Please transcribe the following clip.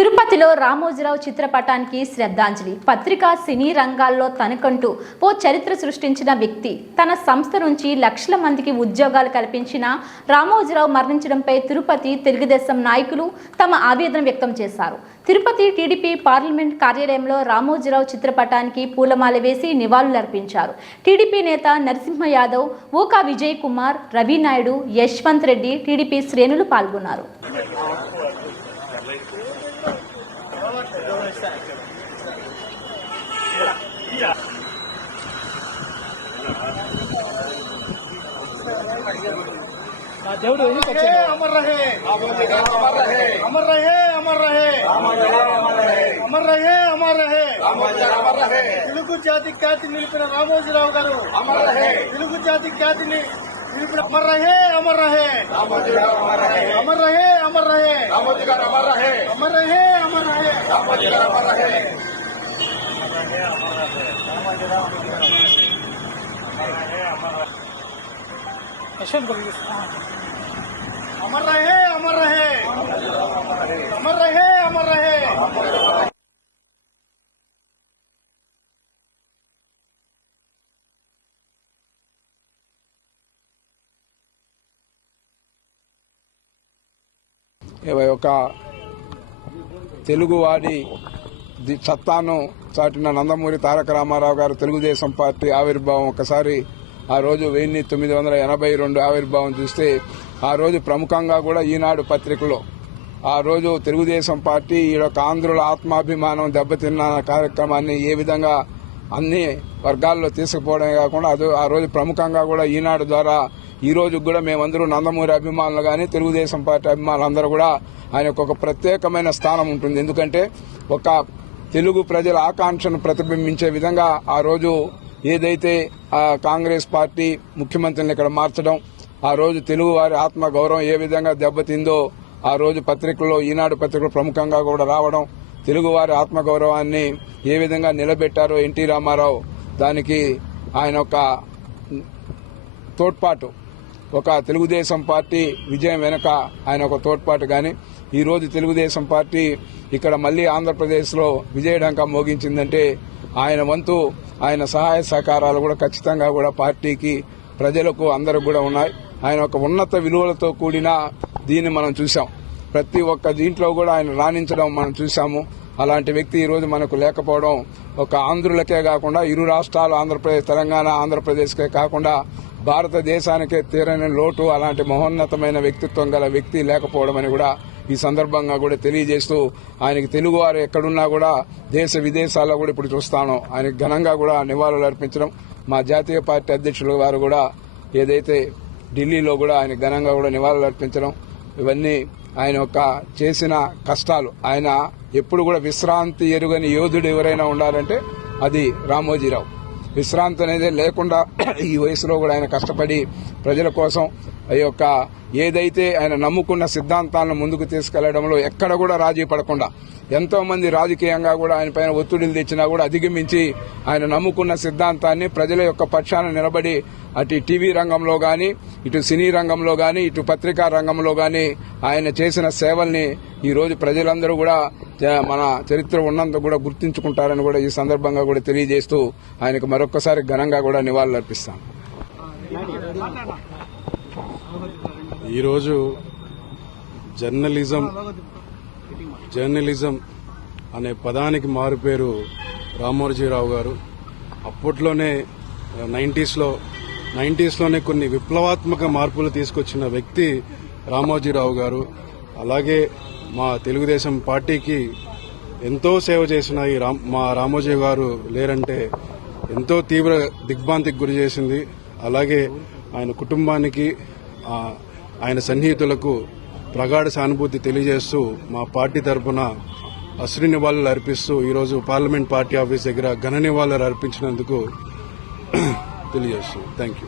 తిరుపతిలో రామోజీరావు చిత్రపటానికి శ్రద్ధాంజలి. పత్రికా సినీ రంగాల్లో తనకంటూ ఓ చరిత్ర సృష్టించిన వ్యక్తి. తన సంస్థ నుంచి లక్షల మందికి ఉద్యోగాలు కల్పించిన రామోజీరావు మరణించడంపై తిరుపతి తెలుగుదేశం నాయకులు తమ ఆవేదన వ్యక్తం చేశారు. తిరుపతి టీడీపీ పార్లమెంట్ కార్యాలయంలో రామోజీరావు చిత్రపటానికి పూలమాల వేసి నివాళులర్పించారు. టీడీపీ నేత నరసింహ యాదవ్ ఊకా విజయ్ కుమార్ రవినాయుడు యశ్వంత్ రెడ్డి టీడీపీ శ్రేణులు పాల్గొన్నారు. నా దేవుడు ఎందుకు रहे వచ్చాడు अमर रहे अमर रहे अमर रहे अमर रहे अमर रहे अमर रहे తెలుగు జాతి ఖ్యాతి నిలిపిన రామోజీరావు గారు అమర్ రహే తెలుగు జాతి ఖ్యాతిని నిలిపిన అమర్ రహే అమర్ రహే అమర్ రహే అమర్ రహే అమర్ రహే అమర్ రహే యశ్వంత్ గారు अमर रहे अमर रहे अमर रहे अमर रहे ఒక తెలుగువాడి ది- సత్తాను చాటిన నందమూరి తారక రామారావు గారు తెలుగుదేశం పార్టీ ఆవిర్భావం ఒకసారి ఆ రోజు వెయ్యి తొమ్మిది వందల ఎనభై రెండు ఆవిర్భావం చూస్తే ఆ రోజు ప్రముఖంగా కూడా ఈనాడు పత్రికలో ఆ రోజు తెలుగుదేశం పార్టీ ఈ యొక్క ఆంధ్రుల ఆత్మాభిమానం దెబ్బతిన్న కార్యక్రమాన్ని ఏ విధంగా అన్ని వర్గాల్లో తీసుకుపోవడమే కాకుండా అది ఆ రోజు ప్రముఖంగా కూడా ఈనాడు ద్వారా ఈ రోజు కూడా మేమందరూ నందమూరి అభిమానులు కానీ తెలుగుదేశం పార్టీ అభిమానులు అందరూ కూడా ఆయనకు ఒక ప్రత్యేకమైన స్థానం ఉంటుంది. ఎందుకంటే ఒక తెలుగు ప్రజల ఆకాంక్షను ప్రతిబింబించే విధంగా ఆ రోజు ఏదైతే ఆ కాంగ్రెస్ పార్టీ ముఖ్యమంత్రిని ఇక్కడ మార్చడం ఆ రోజు తెలుగు వారి ఆత్మ గౌరవం ఏ విధంగా దెబ్బతిందో ఆ రోజు పత్రికల్లో ఈనాడు పత్రికలు ప్రముఖంగా కూడా రావడం తెలుగు వారి ఆత్మగౌరవాన్ని ఏ విధంగా నిలబెట్టారో ఎన్టీ రామారావు దానికి ఆయన ఒక తోడ్పాటు. ఒక తెలుగుదేశం పార్టీ విజయం వెనుక ఆయన ఒక తోడ్పాటు కానీ ఈ రోజు తెలుగుదేశం పార్టీ ఇక్కడ మళ్ళీ ఆంధ్రప్రదేశ్లో విజయడంక మోగించిందంటే ఆయన వంతు ఆయన సహాయ సహకారాలు కూడా ఖచ్చితంగా కూడా పార్టీకి ప్రజలకు అందరికి కూడా ఉన్నాయి. ఆయన ఒక ఉన్నత విలువలతో కూడిన దీన్ని మనం చూసాం ప్రతి ఒక్క దీంట్లో కూడా ఆయన రాణించడం మనం చూసాము అలాంటి వ్యక్తి ఈ రోజు మనకు లేకపోవడం ఒక ఆంధ్రులకే కాకుండా ఇరు రాష్ట్రాలు ఆంధ్రప్రదేశ్ తెలంగాణ ఆంధ్రప్రదేశ్కే కాకుండా భారతదేశానికే తీరని లోటు అలాంటి మహోన్నతమైన వ్యక్తిత్వం గల వ్యక్తి లేకపోవడం అని కూడా ఈ సందర్భంగా కూడా తెలియజేస్తూ ఆయనకి తెలుగువారు ఎక్కడున్నా కూడా దేశ విదేశాల్లో కూడా ఇప్పుడు చూస్తాను. ఆయనకి ఘనంగా కూడా నివాళులు అర్పించడం మా జాతీయ పార్టీ అధ్యక్షులు వారు కూడా ఏదైతే ఢిల్లీలో కూడా ఆయన ఘనంగా కూడా నివాళులు అర్పించడం ఇవన్నీ ఆయన యొక్క చేసిన కష్టాలు. ఆయన ఎప్పుడు కూడా విశ్రాంతి ఎరుగని యోధుడు ఎవరైనా ఉండాలంటే అది రామోజీరావు. విశ్రాంతి అనేది లేకుండా ఈ వయసులో కూడా ఆయన కష్టపడి ప్రజల కోసం యొక్క ఏదైతే ఆయన నమ్ముకున్న సిద్ధాంతాలను ముందుకు తీసుకెళ్ళడంలో ఎక్కడ కూడా రాజీ పడకుండా ఎంతో మంది రాజకీయంగా కూడా ఆయన పైన ఒత్తిడిలు తెచ్చినా కూడా అధిగమించి ఆయన నమ్ముకున్న సిద్ధాంతాన్ని ప్రజల యొక్క పక్షాన నిలబడి అటు టీవీ రంగంలో గాని ఇటు సినీ రంగంలో గాని ఇటు పత్రికా రంగంలో గాని ఆయన చేసిన సేవల్ని ఈ రోజు ప్రజలందరూ కూడా మన చరిత్ర ఉన్నంత కూడా గుర్తించుకుంటారని కూడా ఈ సందర్భంగా కూడా తెలియజేస్తూ ఆయనకు మరొకసారి ఘనంగా కూడా నివాళులర్పిస్తాను. ఈరోజు జర్నలిజం జర్నలిజం అనే పదానికి మారుపేరు రామోజీరావు గారు. అప్పట్లోనే నైంటీస్లో నైంటీస్లోనే కొన్ని విప్లవాత్మక మార్పులు తీసుకొచ్చిన వ్యక్తి రామోజీరావు గారు. అలాగే మా తెలుగుదేశం పార్టీకి ఎంతో సేవ చేసిన ఈ మా రామోజీ గారు లేరంటే ఎంతో తీవ్ర దిగ్భ్రాంతికి గురి చేసింది. అలాగే ఆయన కుటుంబానికి ఆయన సన్నిహితులకు ప్రగాఢ సానుభూతి తెలియజేస్తూ మా పార్టీ తరఫున అశ్రు నివాళులు అర్పిస్తూ ఈరోజు పార్లమెంట్ పార్టీ ఆఫీస్ దగ్గర ఘన నివాళులు అర్పించినందుకు తెలియజేస్తున్నాం థ్యాంక్ యూ